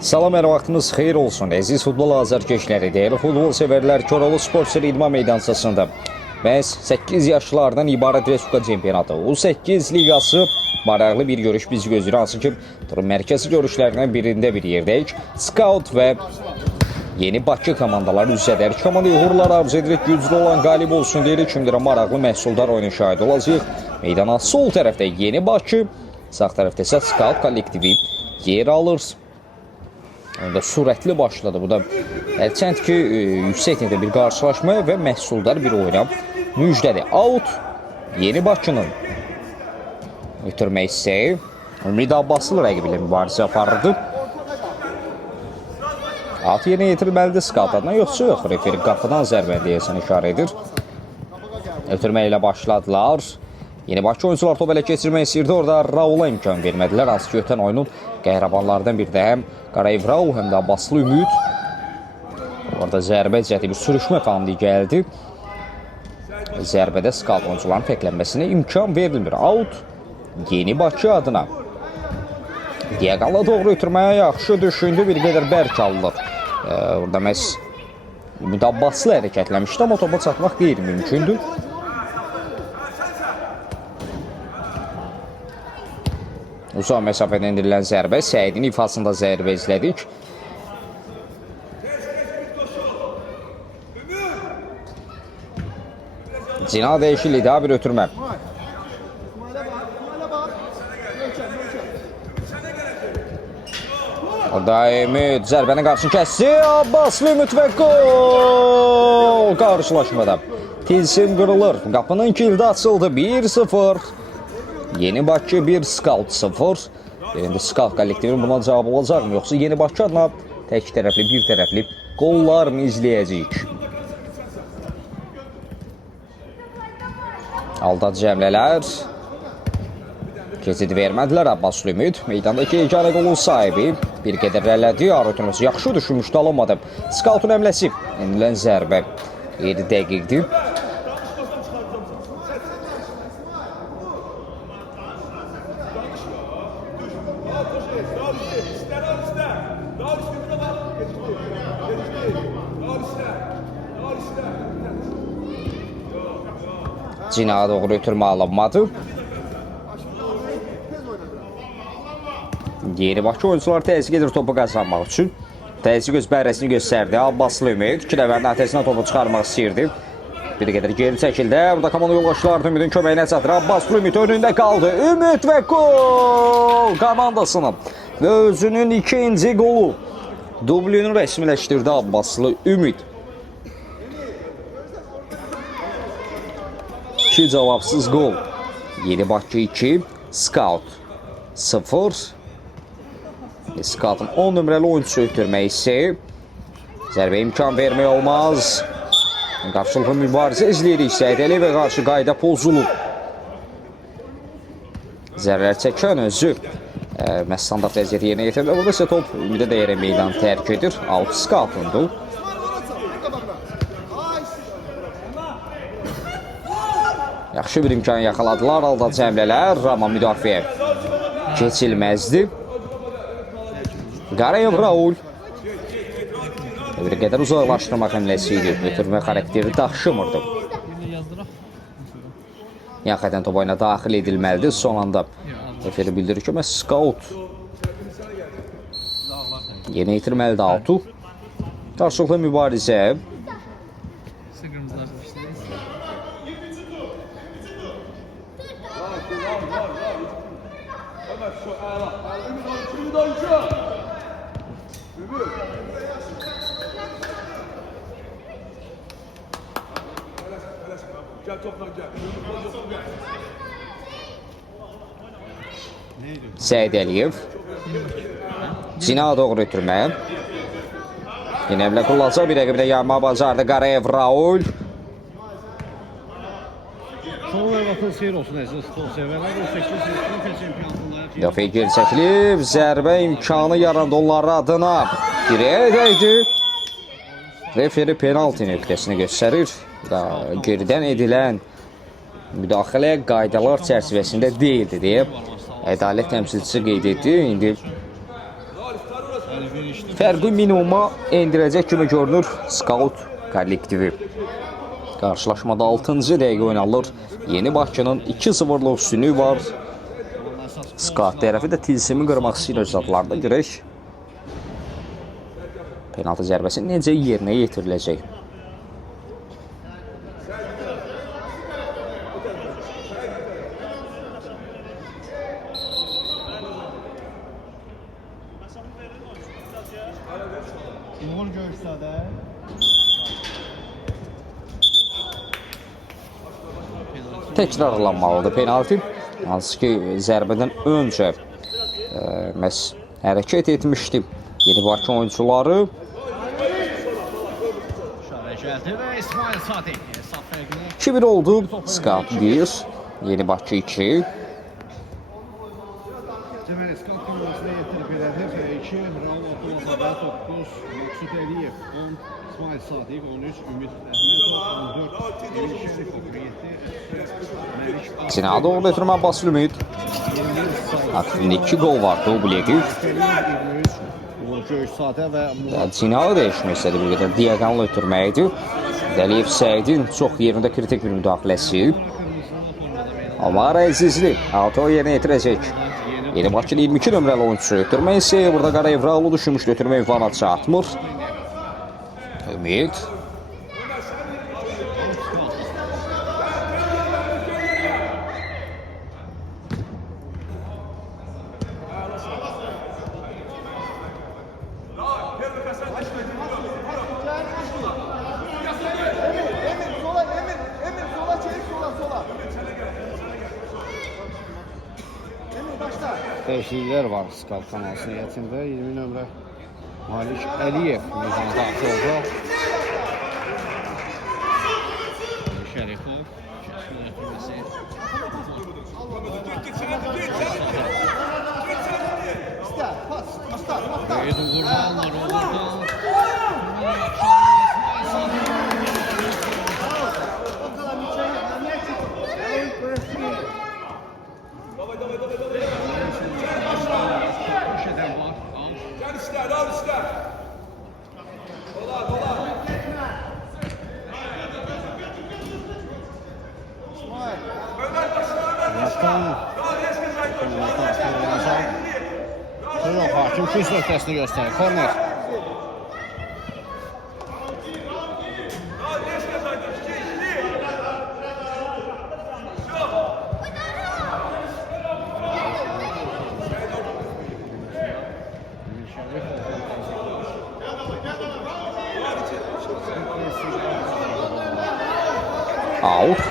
Salam, hər vaxtınız xeyir olsun. Əziz futbol azarkeşləri, dəyərli futbol sevərlər, Koroğlu Spor idman meydançasında məhz 8 yaşlardan ibarət Respublika çempionatı U8 liqası maraqlı bir görüş bizi gözləyir. Hansı ki, mərkəzi görüşlərindən birində bir yerdəyik. Scout və Yeni Bakı komandaları üzrədər. Komanda uğurlar arzu edirik, güclü olan qalib olsun deyirik. Kimdirə maraqlı məhsuldar oyunu şahid olacaq. Meydana sol tərəfdə Yeni Bakı, sağ tərəfdə isə Scout kollektivi yer alır. Onda sürətli başladı. Bu da hərçənd ki, yüksək növdə bir qarşılaşma və məhsuldar bir oyuna müjdədir. Out Yeni Bakının ötürmək istəyi. Ümid Abbaslı rəqibi ilə mübarizə aparırdı. Out yerinə yetirilməlidir Scout adına, yoxsa yox. Referi qapıdan zərbə deyəsən işarə edir. Ötürmə ilə başladılar. Yeni Bakı oyuncular top elə keçirmək istəyirdi. Orada Raula imkan vermədilər. Hansı ki, ötən oyunun qəhrəmanlardan biri də həm Qarayev Raul, həm də Abbaslı Ümid. Orada zərbə cəhdi bir sürüşmə fəndi gəldi. Zərbədə Scout oyuncuların fəklənməsinə imkan verilmir. Out Yeni Bakı adına. Diaqala doğru ötürməyə yaxşı düşündü. Bir qədər bərk alınır. Orada məhz Ümid Abbaslı hərəkətləmişdi, amma topa çatmaq qeyri-mümkündür. Uzaq məsafədən endirilən zərbə, Səidin ifasında zərbə izlədik. Cina dəyişikliyi, daha bir ötürmə. Orada Ümid zərbəni qarşını kəssi. Abbaslı Ümid və gol! Qarşılaşmada tilsim qırılır. Qapının kilidi açıldı. 1-0. Yeni Bakı 1, Scout 0. İndi Scout kollektivinin buna cavab olacaq mı? Yoxsa Yeni Bakı adına tək tərəfli, bir tərəfli qollar mı izləyəcəyik? Aldadıcı həmlələr. Keçid vermədilər Abbaslı Ümid. Meydandakı yeganə qolun sahibi. Bir qədər rələdi. Arıtınız yaxşı düşünmüşdü, alınmadı. Scoutun həmləsi. Endilən zərbə 7 dəqiqdir. Cinaya doğru ötürmə alınmadı. Yeni Bakı oyuncular təzyiq edir topu qazanmaq üçün. Təzyiq öz bərəsini göstərdi. Abbaslı Ümid Küləvərin ətəsinə topu çıxarmaq istəyirdi. Bir qədər geri çəkildi. Burada komanda yoldaşları Ümidin köməyinə çatır. Abbaslı Ümid önündə qaldı. Ümid və gol! Komandasının və özünün ikinci qolu. Dublini rəsmiləşdirdi Abbaslı Ümid. 2 cavabsız gol. Yeni Bakı 2, Scout 0. Scout'un 10 nömrəli oyuncusu ötürmək istəyi. Zərbə imkan vermək olmaz. Qarşılıqlı mübarizə izləyirik. Səidəli və qarşı qayda pozulub. Zərər çəkən özü standart vəziyyəti yerinə yetirdi. Burada isə top ümidə dəyərə meydan tərk edir. Out Scout'undur. Yaxşı bir imkan yaxaladılar. Aldadıcı həmlələr. Amma müdafiə keçilməzdi. Qarayev Raul bir qədər uzaqlaşdırmaq həmləsi idi. Ötürmə xarakteri daşımırdı. Yaxədən top oyuna daxil edilməlidir. Son anda referi bildirir ki, Scout yeni itirməlidir Out'u. Qarşılıqlı mübarizə. Səid Əliyev Cina doğru ötürmə. Yine əmlə kullansa bir rəqibdə yanma bacardı. Qarayev Raul. Müdafiə geri çəkilib. Zərbə imkanı yarandı onların adına. Dirəyə dəydi. Referi penalti nöqtəsini göstərir. Geridən edilən müdaxilə qaydalar çərçivəsində deyildi deyə ədalət təmsilçisi qeyd etdi. İndi Fərqi minimuma endirəcək kimi görünür Skaut kollektivi. Qarşılaşmada 6-cı dəqiqə oynanılır. Yeni Bakının 2-0'lı üstünlüyü var. Skaut tərəfi də tilsimi qırmaq istəyir öz adlarında. Görək penaltı zərbəsi necə yerinə yetiriləcək. Təkrarlanmalıdır penaltı. Hansı ki zərbədən öncə məhz hərəkət etmişdi Yeni Bakı oyuncuları. 2-1 oldu. Skaut 1, Yeni Bakı 2. Deməli, Skaut komanasına yetirib elədir. 2, Raul Abdullaxabər 9, Maksud Əliyev 10, İsmail Sadiq 13, Ümid Əhmədov 14, Emin Şərifov 7, Sinada oğlu ötürmə Abbas Ümid. Aktivində 2 gol var, dubl edib. Sinada dəyişmək istədi bir qədər. Diagonal ötürmə idi. Dəliyev Səidin çox yerində kritik bir müdaxiləsi. Omar Əzizli auto yerinə yetirəcək. Yeni Bakılı 22 nömrəli oyuncusu ötürmə isə burada Qarayev Raulu düşünmüşdü, ötürmə ünvana çatmır. Ümid. Dəyişikliklər var Skaut komanasının heyətində. 20 nömrə Malik Əliyev meydan daxil oldu. Şərifov hakim küs nöqtəsini göstərir. Korner. Out.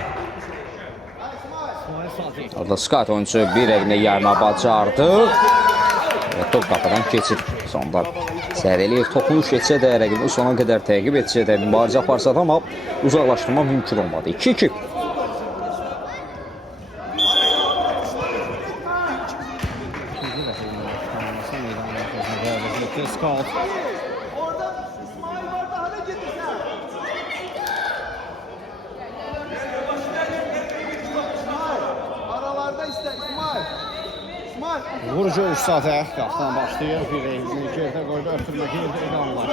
Orada Skaut oyuncusu bir eline yayma bacardı. Top qapıdan keçir. Sonda Sərəliyev topunu keçsə də rəqibini sona qədər təqib etsə də mübarizə aparsa da, amma uzaqlaşdırma mümkün olmadı. 2-2. Skaut. Vurucu Üstadə qapıdan başlayır. Bir iki yerdə qoydu, ötürmək yerdə elanlar.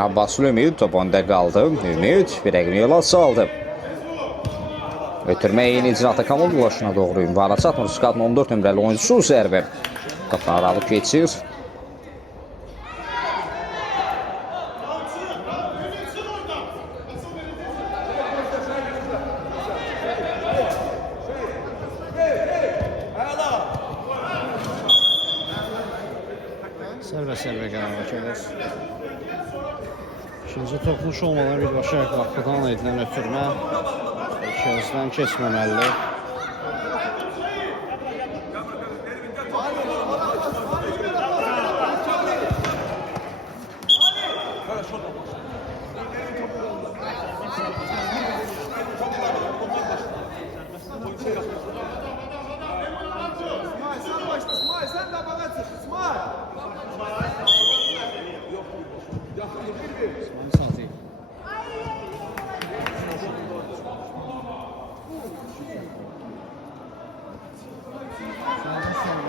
Abbas Ümid top onda qaldı. Ümid bir rəqmi yola saldı. Ötürmə yeni icraata Kamal ulaşına doğru ünvana çatmır. Skautun 14 nömrəli oyuncusu zərbə. Qapını aralı keçir. Sərvə qərar gəlir. İkinci toxunuş olmadan birbaşa qapıdan edilən ötürmə ikimizdən keçməməlidir.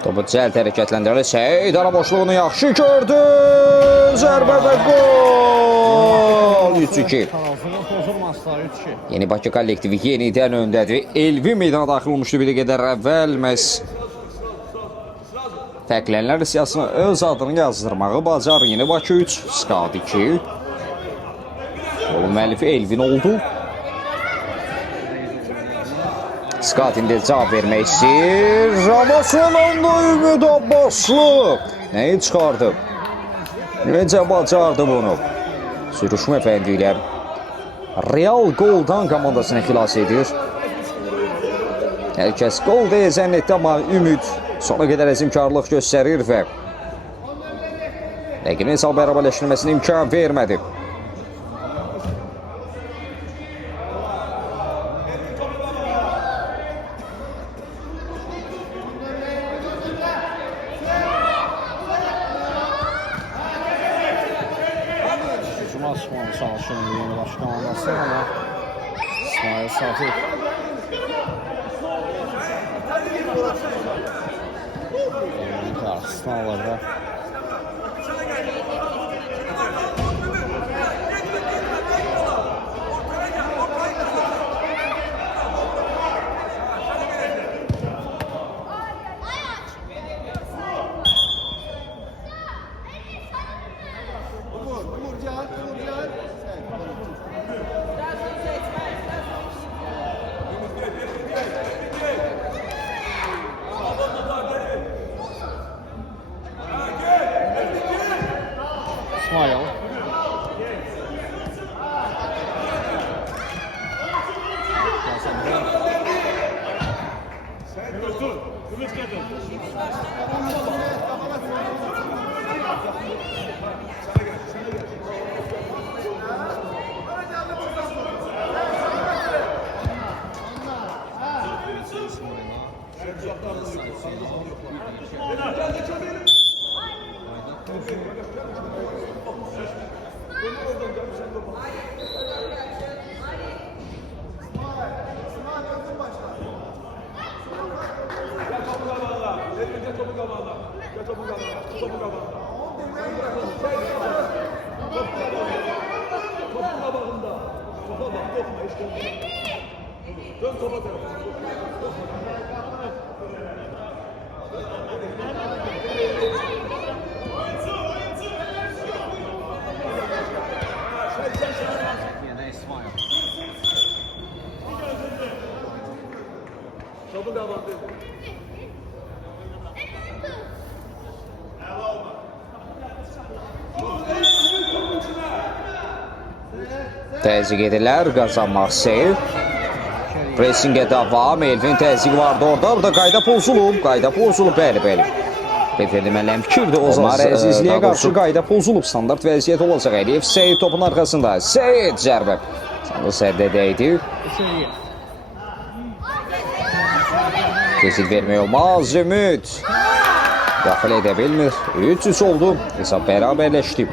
Topu cəld hərəkətləndirir. Seyid ara boşluğunu yaxşı gördü. Zərbə və gol. 3-2. Tarazının pozulmazsa 3-2. Yeni Bakı kollektivi yenidən öndədir. Elvi meydana daxil olmuşdu bir qədər əvvəl. Məhz fərqlənənlər siyasına öz adını yazdırmağı bacar. Yeni Bakı 3, Skad 2. Golun müəllifi Elvin oldu. Skad indi cavab vermək istəyir. Amma son anda Ümid Abbaslı nəyi çıxardı? Necə bacardı bunu? Sürüşmə Əfəndi ilə Real goldan komandasını xilas edir. Hər kəs gol deyə zənn etdi, amma Ümid sona qədər əzmkarlıq göstərir və rəqibin hesab bərabərləşdirməsinə imkan vermədi. Hücuma çıxmalı çalışır yeni baş komandası ama İsmail Safik. Karşısına alır da. İsmail. Təzyiq edirlər, qazanmaq istəyir. Pressingə davam, Elvin təzyiq vardı orada. Burada qayda pozulub, bəli. Referli mənləm fikirdir. Omar Əzizliyə qarşı qayda pozulub. Standart vəziyyət olacaq. Əliyev Seyid topun arxasında. Seyid zərbə. Sandı sərdə dəydi. Keçid vermək olmaz. Ümid daxil edə bilmir. 3-3 oldu. Hesab bərabərləşdi.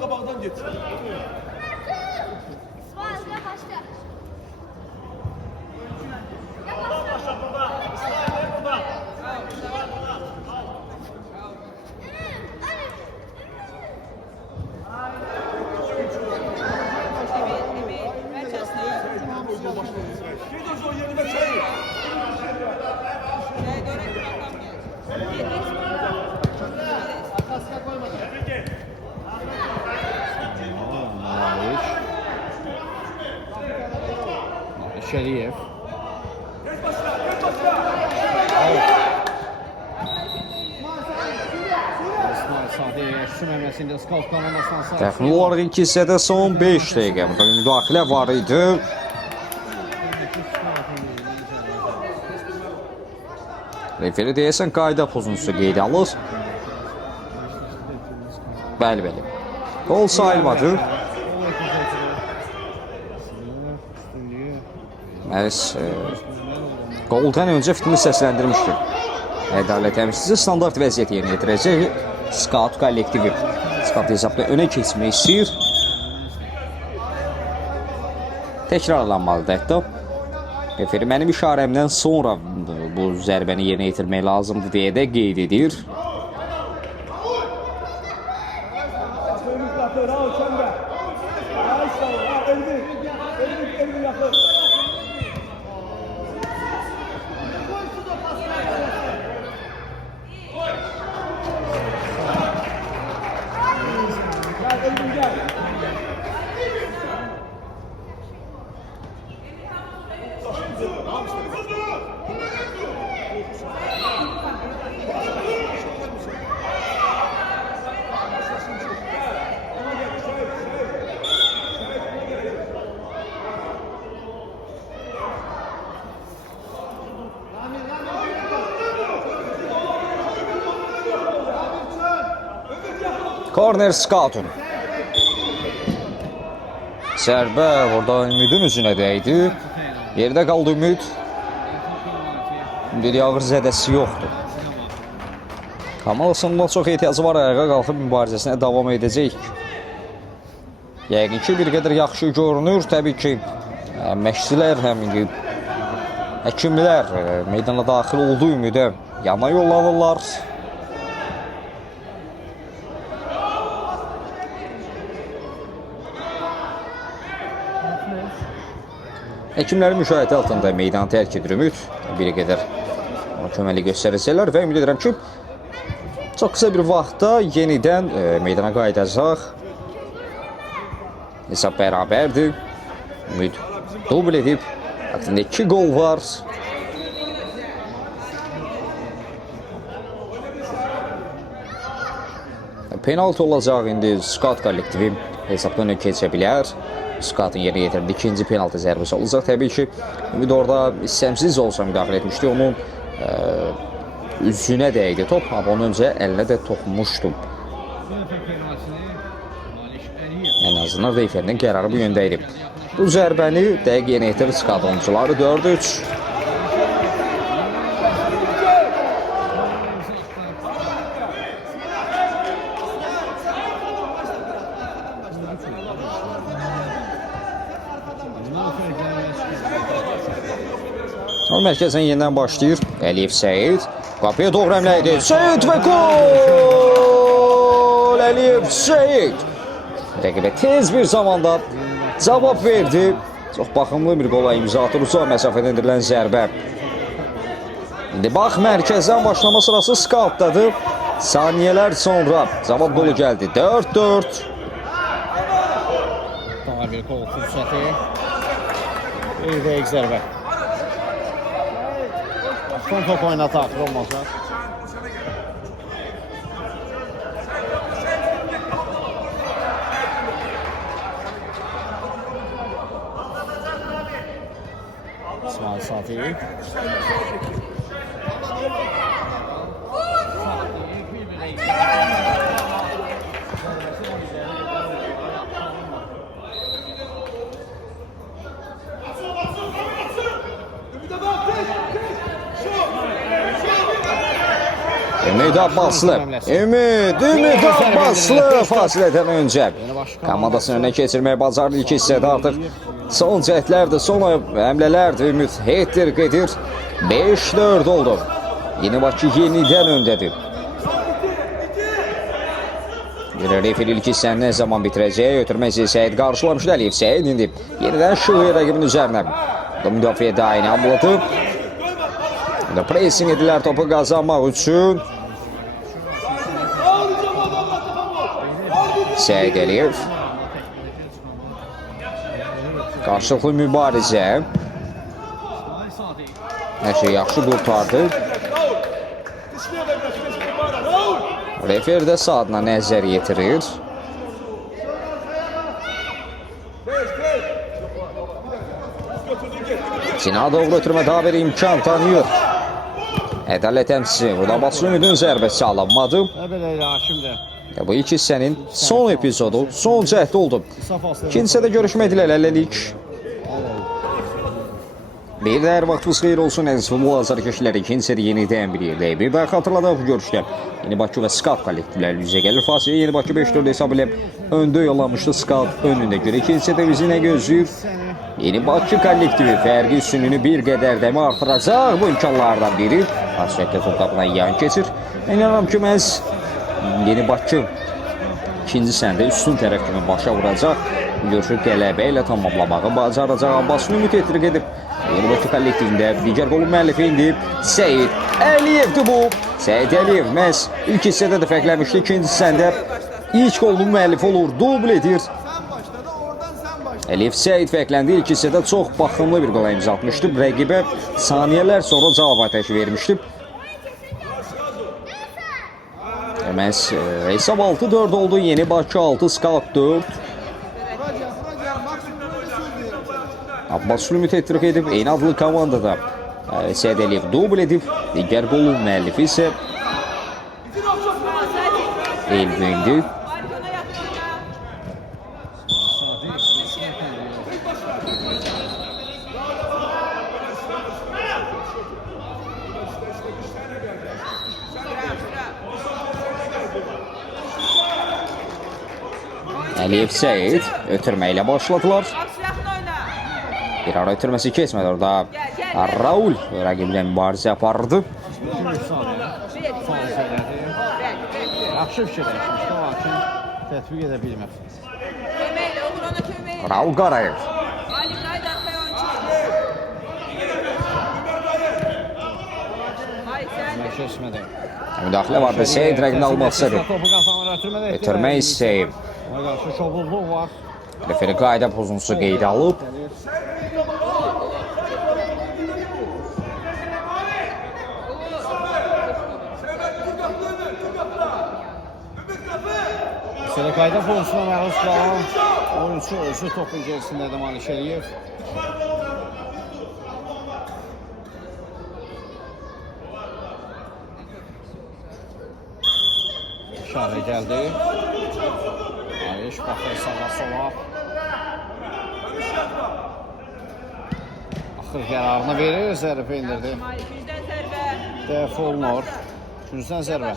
Qabağdan geçsin. Git o yerine çayır. Şəriyev. İsmail Sadiq sürməməsində Scout komandasan sağ. Təxmini olaraq ilk hissədə son 5 dəqiqə burada müdaxilə var idi. Referi deyəsən qayda pozuntusu qeyd alır. Bəli. Gol sayılmadı. Məhz qoldan öncə fitini səsləndirmişdi. Ədalət təmsilçisi standart vəziyyət yerinə yetirəcək. Scout kollektivi Scout hesabda önə keçmək istəyir. Təkrarlanmalıdır hətta. Referi mənim işarəmdən sonra bu zərbəni yerinə yetirmək lazımdır deyə də qeyd edir. Corner Scout'un. Zərbə burada Ümidin üzünə dəydi. Yerdə qaldı Ümid. Ümid ağır zədəsi yoxdur. Kamalsın çox ehtiyacı var, ayağa qalxıb mübarizəsinə davam edəcək. Yəqin ki, bir qədər yaxşı görünür. Təbii ki, məşqçilər, həmin həkimlər meydana daxil oldu Ümidə. Yana yollanırlar. Həkimlərin müşahidə altında meydanı tərk edir Ümid. Bir qədər ona köməklik göstərəcəklər və ümid edirəm ki, çox qısa bir vaxtda yenidən meydana qayıdacaq. Hesab bərabərdir. Ümid dubl edib. Aktında 2 gol var. Penaltı olacaq indi. Scout kollektivi hesabdan önə keçə bilər. Scout'un yerinə yetirdi. İkinci penaltı zərbəsi olacaq. Təbii ki, Ümid orada istəmsiz olsa müdaxilə etmişdi. Onun üzünə dəydi top. Amma onun öncə əlinə də toxunmuşdu. Ən azından Reyferinin qərarı bu yöndə idi. Bu zərbəni dəqiq yerinə yetirdi Scout oyuncuları 4-3. O mərkəzdən yenidən başlayır. Əliyev Səid. Qapıya doğru həmlə edir. Səid və gol! Əliyev Səid. Rəqibə tez bir zamanda cavab verdi. Çox baxımlı bir qola imza atır. Uzaq məsafədən endirilən zərbə. İndi bax, mərkəzdən başlama sırası Scout'dadır. Saniyələr sonra cavab qolu gəldi. 4-4. Daha bir qol fürsəti. Bir dəqiq zərbə. Son top oynataq, olmasa. İsmail Sadiq. Ümid Abbaslı. Ümid Abbaslı fasilədən öncə komandasını önə keçirməyə bacardı ilk hissədə. Artıq son cəhdlərdir, son həmlələrdir. Ümid hat-trick edir. 5-4 oldu. Yeni Bakı yenidən öndədir. Referi ilk hissəni nə zaman bitirəcək? Ötürmək Səid qarşılamışdı. Əliyev Səid indi yenidən şığıya rəqibin üzərinə. Müdafiə daini abladı. Pressing edirlər topu qazanmaq üçün. Səid Əliyev. Qarşılıqlı mübarizə. Hər şey yaxşı qurtardı. Refer də saatına nəzər yetirir. Sina doğru ötürmə daha bir imkan tanıyır. Ədalət əmsi. Burada Baslı Ümidin zərbəsi alınmadı. Belə elə hakimdir. Bu iki hissənin son epizodu, son cəhdi oldu. İkinci hissədə görüşmək diləğilə hələlik. Bir də hər vaxtınız xeyir olsun əziz futbol azarkeşləri. İkinci hissədə yenidən bir yerdə. Bir daha xatırladaq bu görüşdə. Yeni Bakı və Skat kollektivləri üzə gəlir. Fasilə Yeni Bakı 5-4 hesab ilə öndə yollamışdı. Skat önündə görə. İkinci hissədə bizi nə gözləyir? Yeni Bakı kollektivi fərqi üstünlüyünü bir qədər də mi artıracaq? Bu imkanlardan biri. Asfiyətlə top qapına yan keçir. İnanıram ki, məhz Yeni Bakı ikinci səndə üstün tərəf kimi başa vuracaq. Görüşü qələbə ilə tamamlamağı bacaracaq. Abbasını ümid etdirik edib. Yeni Bakı kollektivində digər qolun müəllifi indi Seyid Əliyevdir bu. Seyid Əliyev məhz ilk hissədə də fərqləmişdi. İkinci hissəndə ilk qolun müəllifi olur, dubl edir. Əliyev Seyid fərqləndi. İlk hissədə çox baxımlı bir qola imza atmışdı. Rəqibə saniyələr sonra cavab atəşi vermişdi. Məhz hesab 6-4 oldu. Yeni Bakı 6, Skat 4. Abbas ümid etdirik edib, eyni adlı komandada Seyid Əliyev dubl edib. Digər qolun müəllifi isə Elvindir. Əliyev Seyid ötürmə ilə başladılar. Bir ara ötürməsi keçmədi orada. Raul rəqiblə mübarizə apardı. Yaxşı fikirləşmişdi, lakin tətbiq edə bilmir. Raul Qarayev. Keçmədi. Müdaxilə vardı. Seyid rəqibini almaq istədi. Ötürmək istəyib. Ona qarşı şovulluq var. Referi qayda pozuntusu qeydə alıb. Qayda pozuntusuna məruz qalan oyunçu özü topun gerisindədir Malik Əliyev. İşarə gəldi. Aliş baxır sağa sola. Axır qərarını verir, zərbə indirdi. Dəf olunur. Üçüncüdən zərbə.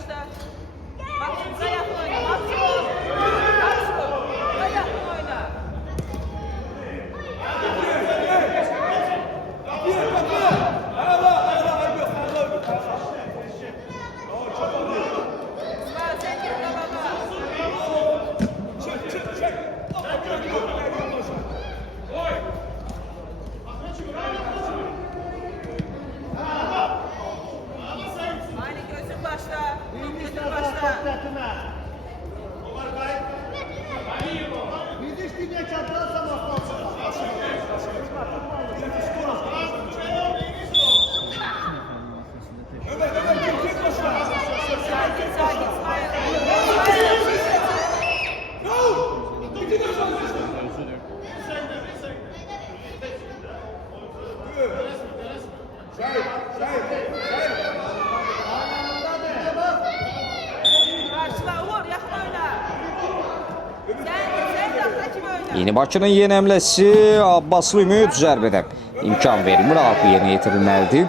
Yeni Bakının yeni həmləsi Abbaslı Ümid zərbədə imkan vermir. Alpı yerinə yetirilməlidir.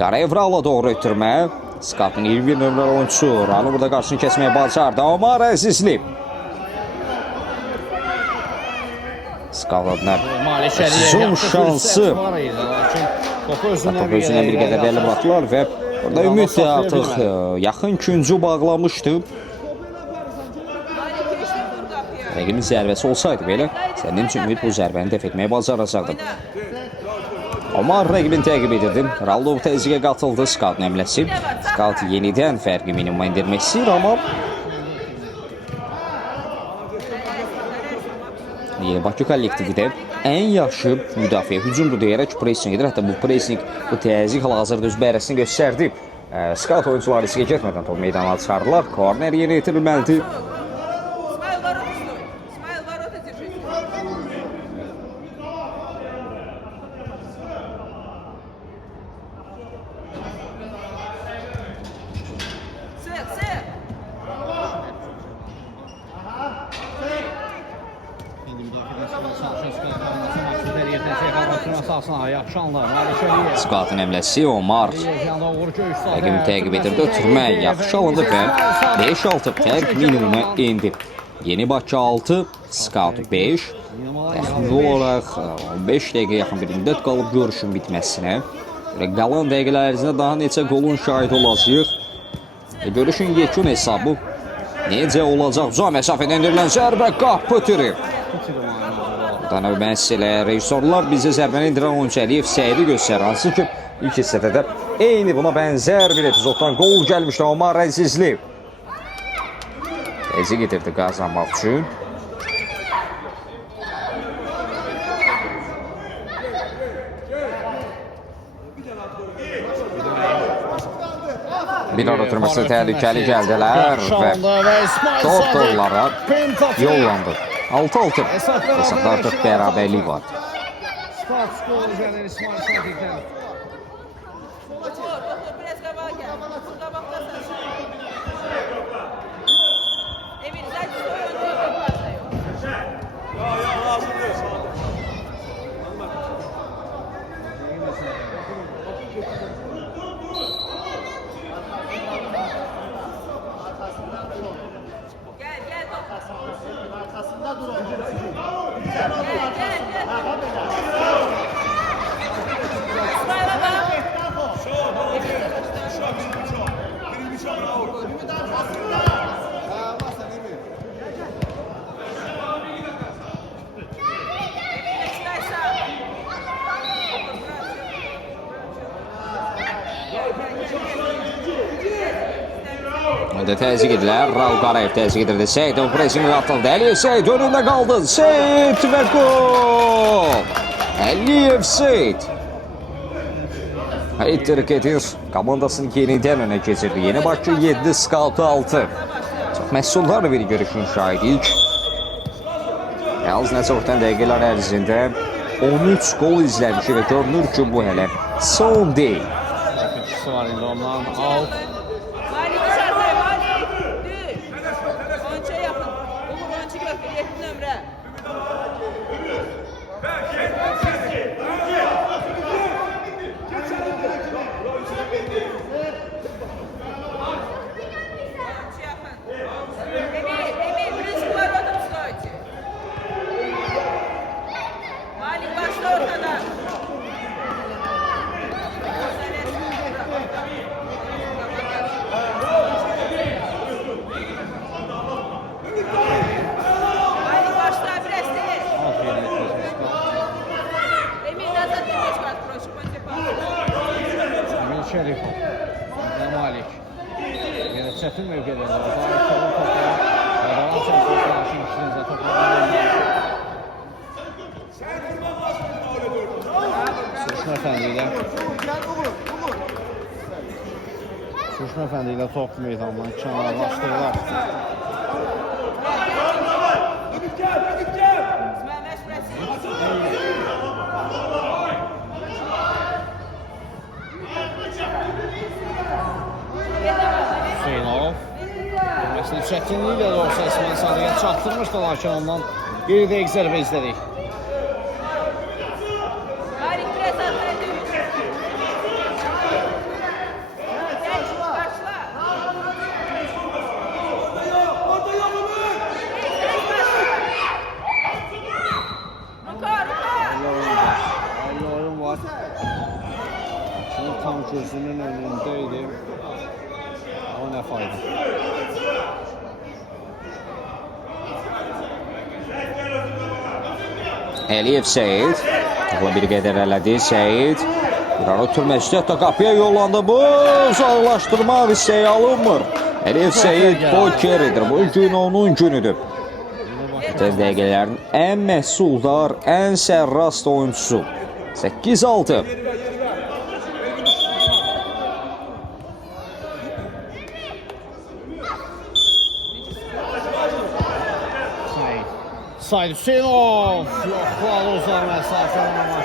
Qarayev Raula doğru ötürmə. Skatın 21 nömrəli oyuncusu Raulu burada qarşısını kəsməyə bacardı. Omar Əzizli. Skat adına son şansı. Topu özündən bir qədər dəli bıraktılar və orada Ümid də artıq yaxın küncü bağlamışdı. Rəqibin zərbəsi olsaydı belə, sənin üçün Ümid bu zərbəni dəf etməyə bacaracaqdı. Omar rəqibini təqib edirdi. Raul təzyiqə qatıldı. Skatın həmləsi. Skat yenidən fərqi minimuma indirmək istəyir, amma Yeni Bakı kollektivi də ən yaxşı müdafiə hücumdur deyərək pressing edir. Hətta bu pressing, bu təzyiq hal-hazırda öz bərəsini göstərdi. Scout oyuncuları riskə getmədən top meydana çıxardılar. Korner yerinə yetirilməlidir. Смайл, ворота стой. Смайл, ворота держите. Сет, сет. İndi müdafiədən çalışan Scout Maksut Əliyev təzyiq qarşısına salsın. Yaxşı anlar. Malik Əliyev. Scoutun əmləsi Omar Yanda uğur göğüs saldı. rəqimi təqib edirdi. Ötürmə yaxşı alındı və 5-6 fərq minimuma indi. Yeni Bakı 6, Scout 5. Təxmini olaraq 15 dəqiqə yaxın bir müddət qalıb görüşün bitməsinə. Qalan dəqiqələr ərzində daha neçə qolun şahid olacağıq. Görüşün yekun hesabı necə olacaq? Uzaq məsafədən endirilən zərbə qapı tiri. Buradan növbəsilə rejissorlar bizə zərbəni endirən oyuncu Əliyev Səidi göstərir. Hansı ki, ilk hissədə də eyni buna bənzər bir epizoddan qol gəlmişdi Omar Əzizli. Təzyiq edirdi qazanmaq üçün. Bir ara oturması təhlükəli gəldilər və top onlara yollandı. 6-6. Hesabda artıq bərabərlik var. Scout skolu gəlir İsmail Sadıq'dan. Otur, biraz qabağa gəl. Qabaqdasan sen. Emir, zaten oyunda Gel, gel top. Arkasında dur hocam. Gel, gel, gel. İsmail'e bak. Önde təzyiq edilər. Raul Qarayev təzyiq edirdi. Seyid o pressingi atıldı. Əliyev Seyid önündə qaldı. Seyid və gol! Əliyev Seyid. Hayter Ketir komandasını yenidən önə keçirdi. Yeni Bakı 7, Scout 6. Çox məhsullar bir görüşün şahidik. Yalnız nəsə ortadan dəqiqələr ərzində 13 gol izləmiş və görünür ki, bu hələ son deyil. Rakipçisi var indi ondan. Out. Malik dışarıda, Malik. Düz. Önçe yakın. Umur önçe götür, 7 nömrə. Önçe yakın. Emir, близко к воротам стойте. Malik başla ortadan. Malik başla biraz değil. Out yerine keçmiş Scout. Emir назад немножко отбрось, пойди по. Emil Şerifov. Və Malik. Yenə çətin mövqedə var. Zahid Kolun topu. Qalan çəmsizlər üçün işinizə toplanan. Sürüşmə Əfəndi ilə. Sürüşmə Əfəndi ilə top meydandan kənarlaşdırırlar. İsmail Məş burası. Hüseynov. Məsələn, çətinliklə də olsa İsmail Sadıq'a çatdırmışdı, lakin ondan bir dəqiq zərbə izlədik. Malik biraz arkaya dönüş. Gel, başla. Ruka, Ruka. Aylı oyun var. Şimdi tam gözünün önündeydi. Ama ne fayda. Əliyev Seyid. Toxla bir qədər elədi Seyid. Bir ara ötürməsi hətta qapıya yollandı. Bu uzaqlaşdırma hissəyə alınmır. Əliyev Seyid poker edir. Bu gün onun günüdür. Yine Artıq dəqiqələrin ən məhsuldar, ən sərrast oyuncusu. 8-6. Said Hüseynov. Yox, faal uzaq məsafədən ama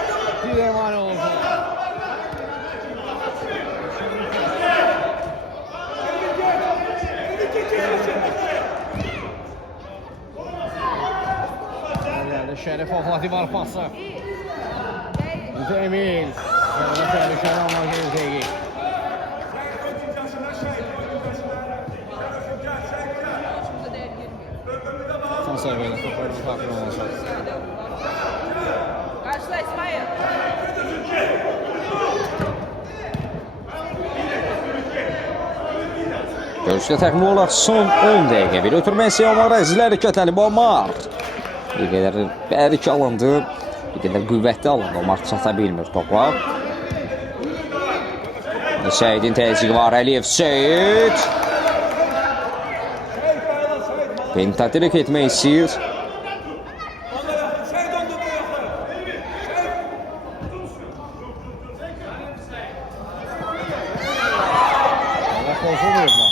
bir emanet olacaq. Şərifov Vladimir pası. Emil. Şərifov alma gelecek. Son seviyede toparlı takım olacak. Karşıla İsmail. Görüşdə təxmin olaraq son 10 dəqiqə. Bir ötürməsi Omar Əzizlər hərəkətəli bu Omar. Bir qədər bərk alındı. Bir qədər qüvvətli alındı. Omar çata bilmir topa. Seyidin təzyiqi var. Əliyev Seyid. Pentatrek etmək istəyir. Pozulmuyor mu?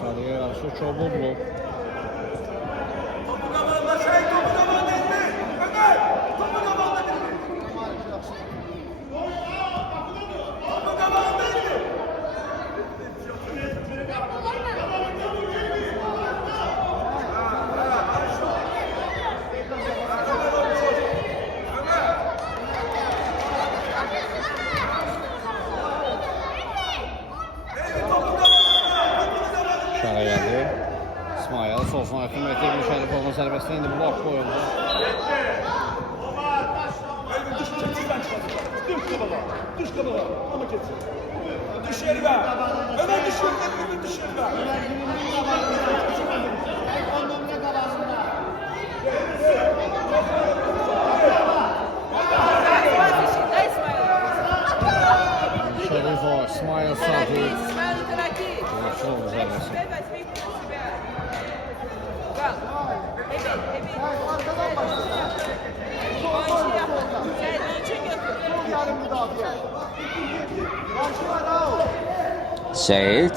Sadece yarışı çok bozuldu. Şara geldi. İsmail solsuna yakın metre Şerifov'un serbestine indi. Blok koyuldu. Düş kabala. Ama kesin. Düş yeri ver. Ömer düş yeri. Düş yeri ver. Şerifov, İsmail Sadi. İsmail entra aqui. Çok güzel mesela. Você vai se vir quando estiver. Calma. Seyid.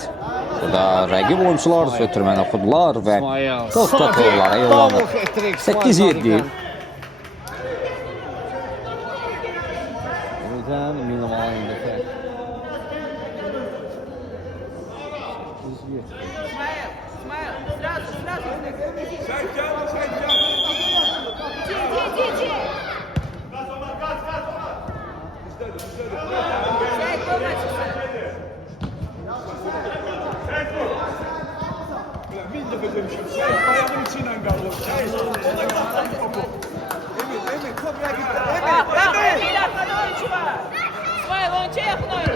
Burada rəqib oyuncular ötürməni oxudular və qalx toporlara yollanır. 8-7. Buradan minimal indiki. Ismail, сразу. Иди. Сядь, помочь. Bir de becermişim. Ayağımın içinden kaldı. Emir, kopya gitti. Bak, Emir arkada oyuncu var. İsmail oyuncuya yakın oyna.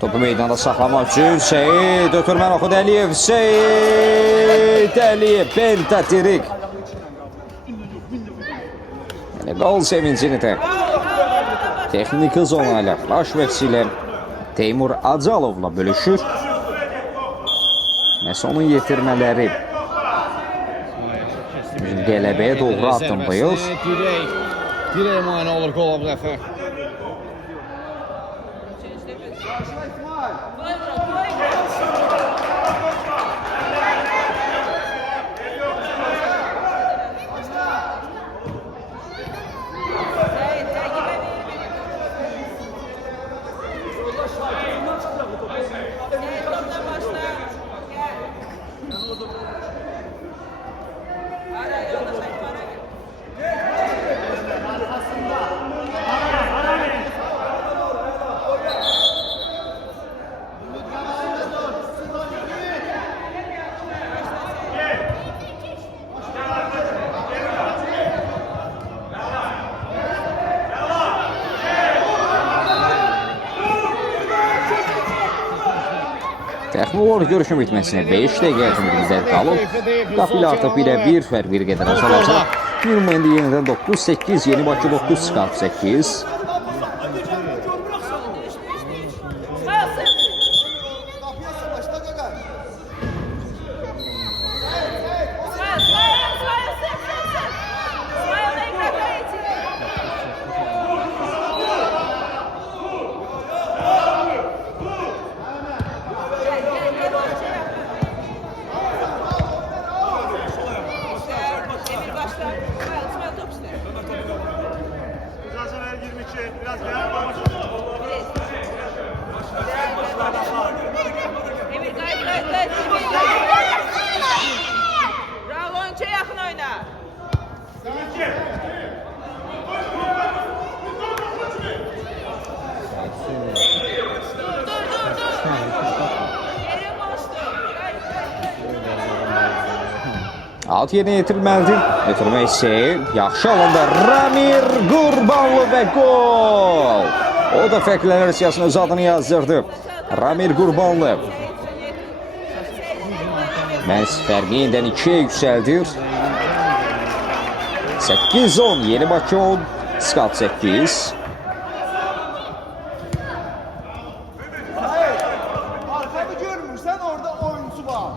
Topu meydanda saxlamaq üçün Seyid ötürmən oxudu Əliyev. Seyid Əliyev pentatrik. Qol sevincini də texniki zona ilə flash versiylə Teymur Acalovla bölüşür. Məhz onun yetirmələri qələbəyə doğru addımlayır. Dirək müayinə olur qola bu dəfə. Təxmin olaraq görüşün bitməsinə 5 dəqiqə kimi qalıb. Qapılı artıq 1-1 fərq bir qədər azalacaq. Nürmendi yenidən 9-8, Yeni Bakı 9-8. Bravo, önce yakın oyna. Dur. Yerin boştu. Alt yerinə yetirməlidir. Yetirmək istəyir. Yaxşı alanda Ramir Qurbanlı və gol. O da fərqlənər siyasının öz adını yazdırdı. Ramir Qurbanlı. Məhz fərqi yenidən 2-yə yüksəldir. 8-10, Yeni Bakı 10, Skat 8. Arkamı görmürsen orada oyuncu var.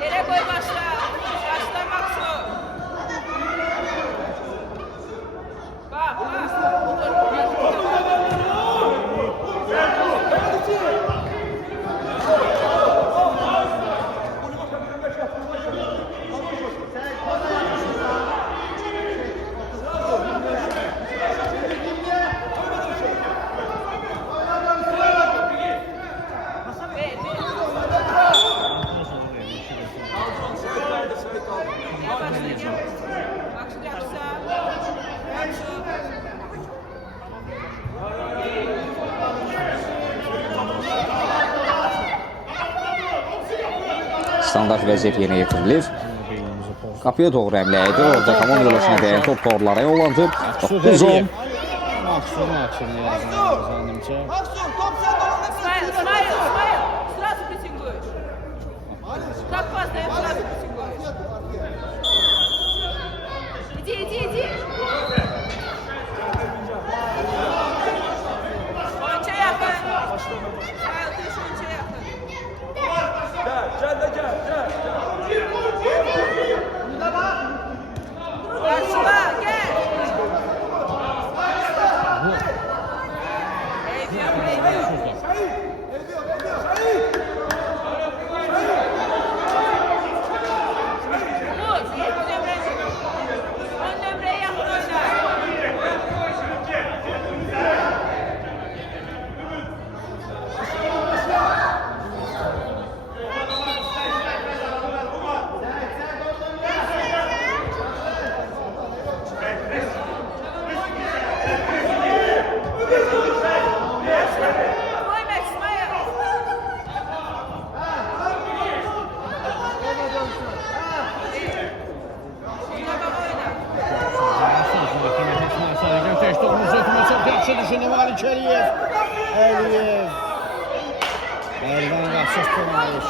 Yere koy başla. Başla Maksu. Bak. Standart vəziyyət yerinə yetirilir. Qapıya doğru həmlə edir. Orada komanda yoldaşına dəyən top torlara yollandı. 9-10. Maksimum yazdım zannımca. Maksun top sen de orada. Смайл. Сразу прессингуешь. Как пас даёт, сразу прессингуешь. Иди. Önce yakın. Смайл, ты еще önce yakın. Karşıla, gel. Eyvah. Çok yaxşı düşündü Malik Əliyev. Əliyev. Əldən qaçış tutmamış.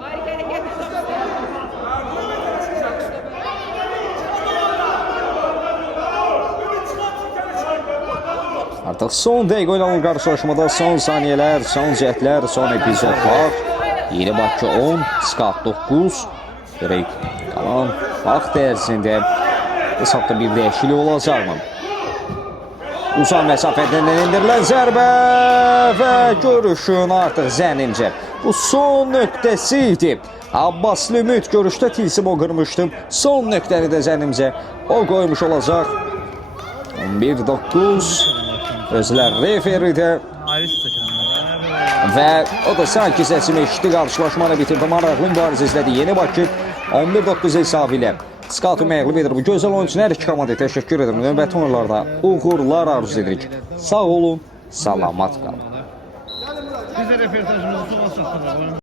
Harika hareket. Artıq son dəqiqə olan qarşılaşmada son saniyələr, son cəhdlər, son epizodlar. Yeni Bakı 10, Skat 9. Görək, qalan vaxt ərzində hesabda bir dəyişiklik olacaqmı? Uzun məsafədən endirilən zərbə və görüşün artıq zənimcə. Bu son nöqtəsi idi. Abbas Ümid görüşdə tilsim o qırmışdım. Son nöqtəni də zənimcə o qoymuş olacaq. 11-9 özlər referidə və o da sanki səsimi eşitdi, qarşılaşmanı bitirdi. Maraqlı mübarizə izlədi Yeni Bakı 11-9 hesabı ilə Skatı məğlub edir. Bu gözəl oyun üçün hər iki komandaya təşəkkür edirəm. Növbəti oyunlarda uğurlar arzu edirik. Sağ olun, salamat qalın. Bizə reportajımızı sola çatdırır.